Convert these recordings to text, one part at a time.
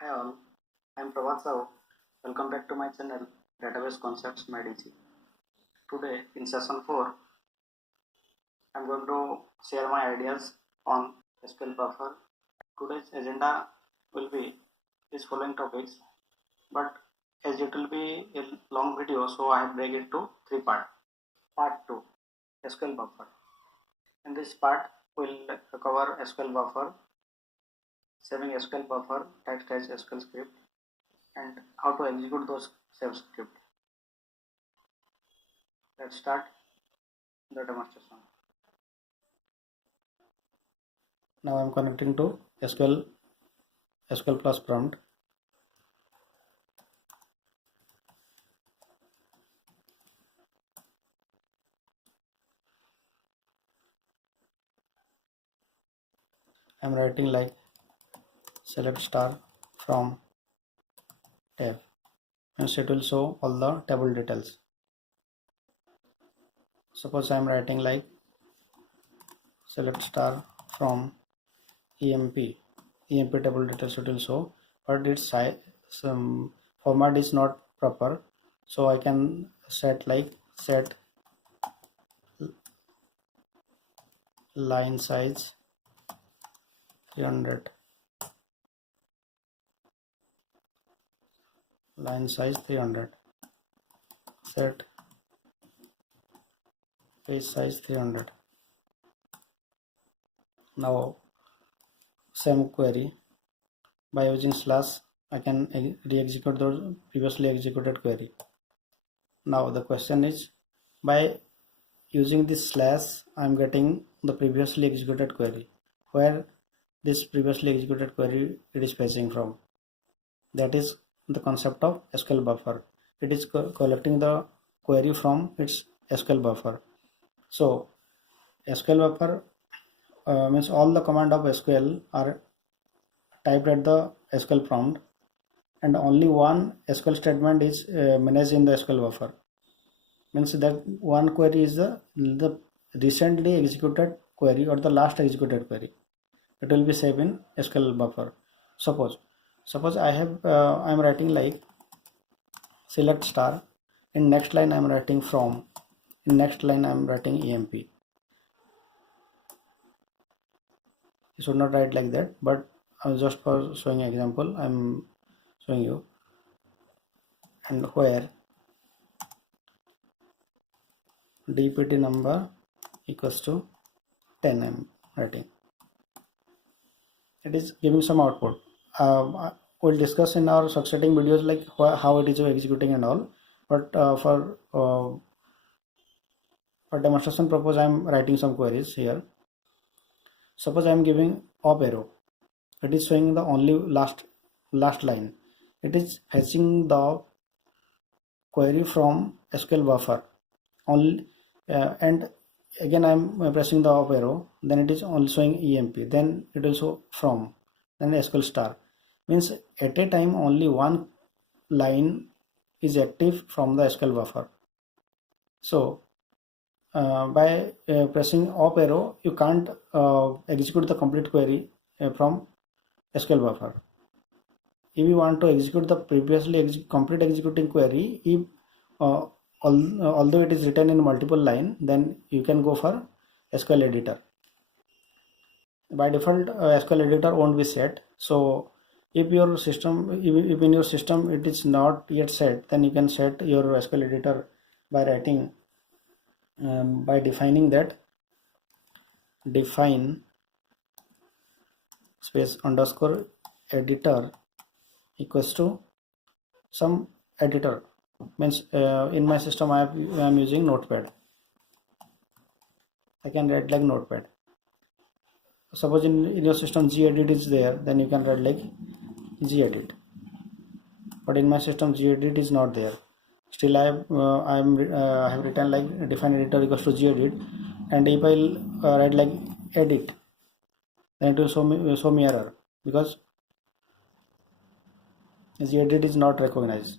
Hi all, I am Prabhat. Welcome back to my channel Database Concepts MyDG. Today in session 4, I am going to share my ideas on SQL Buffer. Today's agenda will be these following topics, but as it will be a long video, so I have break it to 3 parts. Part 2, SQL Buffer. In this part, we will cover SQL Buffer, saving SQL Buffer, text as SQL Script, and how to execute those saved script. Let's start the demonstration. Now I am connecting to SQL Plus prompt. I am writing like select star from tab, and it will show all the table details. Suppose I am writing like select star from EMP table details, it will show, but its size format is not proper, so I can set like set line size 300, line size 300, set page size 300. Now same query, by using slash I can re-execute the previously executed query. Now the question is, by using this slash I am getting the previously executed query. Where this previously executed query it is fetching from? That is the concept of SQL buffer. It is collecting the query from its SQL buffer. So SQL buffer means all the command of SQL are typed at the SQL prompt, and only one SQL statement is managed in the SQL buffer. Means that one query is the recently executed query or the last executed query. It will be saved in SQL buffer. Suppose I am writing like select star. In next line I am writing from. In next line I am writing EMP. You should not write like that, but just for showing example I am showing you. And where DPT number equals to 10 I am writing. It is giving some output. We'll discuss in our succeeding videos like how it is executing and all, but for demonstration purpose I am writing some queries here. Suppose I am giving up arrow, it is showing the only last line. It is fetching the query from SQL buffer only, and again I am pressing the up arrow, then it is only showing EMP, then it will show from, then SQL star. Means at a time only one line is active from the SQL buffer. So by pressing up arrow you can't execute the complete query from SQL buffer. If you want to execute the previously complete executing query, if although it is written in multiple line, then you can go for SQL Editor. By default SQL Editor won't be set, so if your system, if in your system it is not yet set, then you can set your SQL Editor by writing by defining that define space underscore editor equals to some editor. Means in my system I am using Notepad. I can write like Notepad. Suppose in your system gedit is there, then you can write like gedit. But in my system gedit is not there. Still I have written like define editor equals to gedit, and if I write like edit, then it will show me error because gedit is not recognized.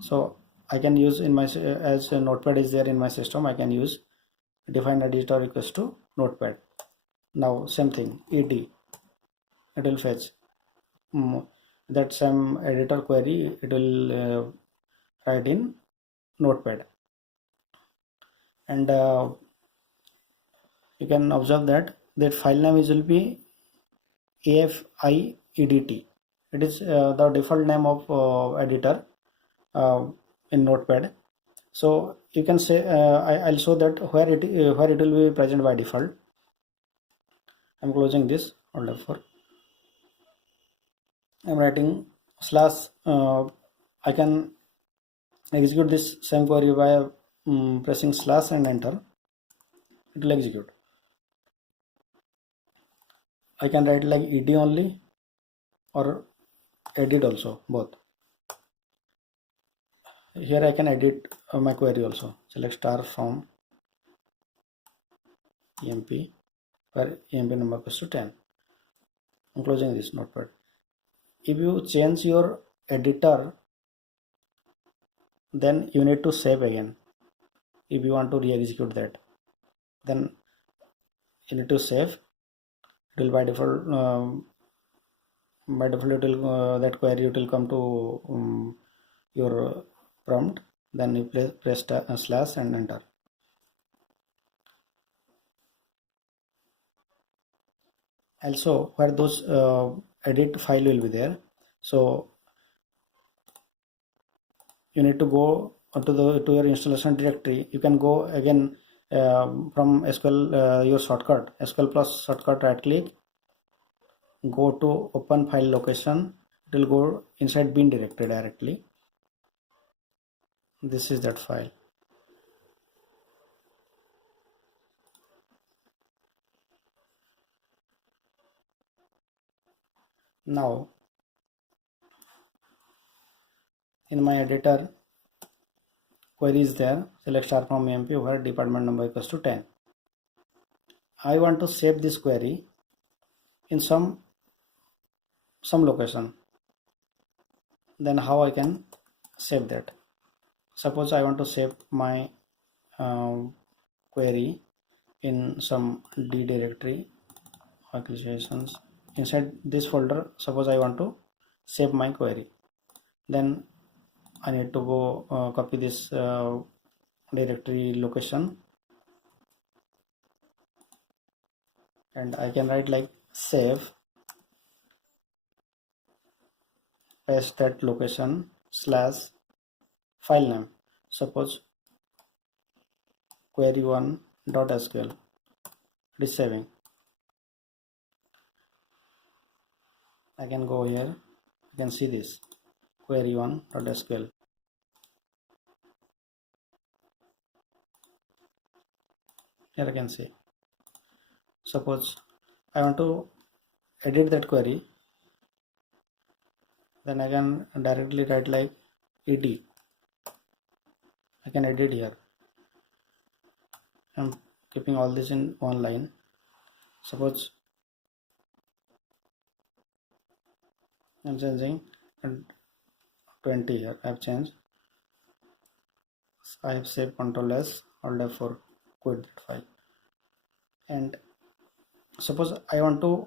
So I can use in my, as a Notepad is there in my system, I can use define editor equals to Notepad. Now same thing, ed, it will fetch that same editor query, it will write in Notepad. And you can observe that file name will be AFIEDT. It is the default name of editor in Notepad. So you can say I'll show that where it will be present by default. I'm closing this. Hold up for. I'm writing slash. I can execute this same query by pressing slash and enter. It will execute. I can write like ed only or edit also, both. Here I can edit my query also. Select star from emp where emp number equals to 10. I'm closing this Notepad. If you change your editor, then you need to save again. If you want to re-execute that, then you need to save. It will by default it will that query it will come to your prompt. Then you press slash and enter. Also, where those edit file will be there, so you need to go to your installation directory. You can go again from SQL your shortcut, SQL plus shortcut, right click, go to open file location. It will go inside bin directory directly. This is that file. Now in my editor, query is there. Select star from emp where department number equals to 10. I want to save this query in some location. Then how I can save that? Suppose I want to save my query in some D directory, acquisitions. Inside this folder, suppose I want to save my query. Then I need to go copy this directory location, and I can write like save, paste that location slash file name. Suppose query1.sql. It is saving. I can go here. You can see this query1.sql. Here I can see. Suppose I want to edit that query, then I can directly write like ed. I can edit here. I'm keeping all this in one line. Suppose I'm changing 20 here. I have changed. I have saved Ctrl S, Alt F4, quit that file. And suppose I want to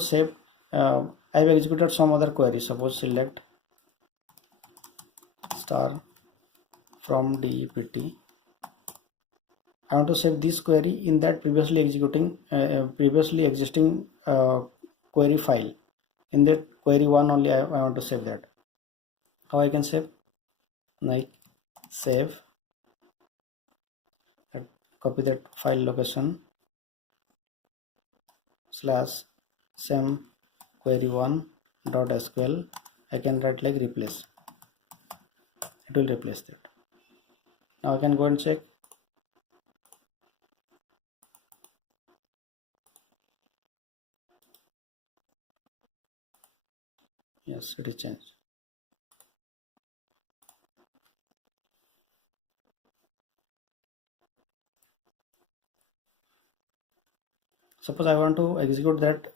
save. I have executed some other query. Suppose select star from DEPT. I want to save this query in that previously existing query file. In that query one only I want to save that. How I can save? Like save, copy that file location slash same query1.sql. I can write like replace. It will replace that. Now I can go and check. Yes, it is changed. Suppose I want to execute that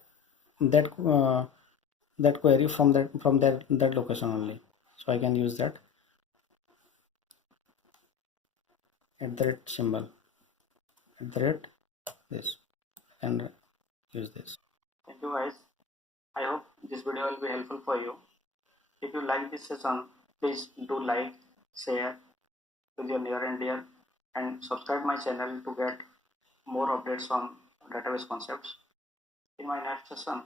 query from that location only, so I can use that at that symbol. at the rate this, and use this. Thank you guys. I hope this video will be helpful for you. If you like this session, please do like, share with your near and dear, and subscribe my channel to get more updates on database concepts. In my next session,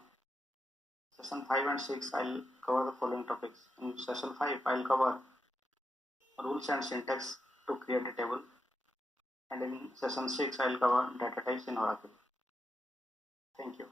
session 5 and 6, I'll cover the following topics. In session 5, I'll cover rules and syntax to create a table, and in session 6, I'll cover data types in Oracle. Thank you.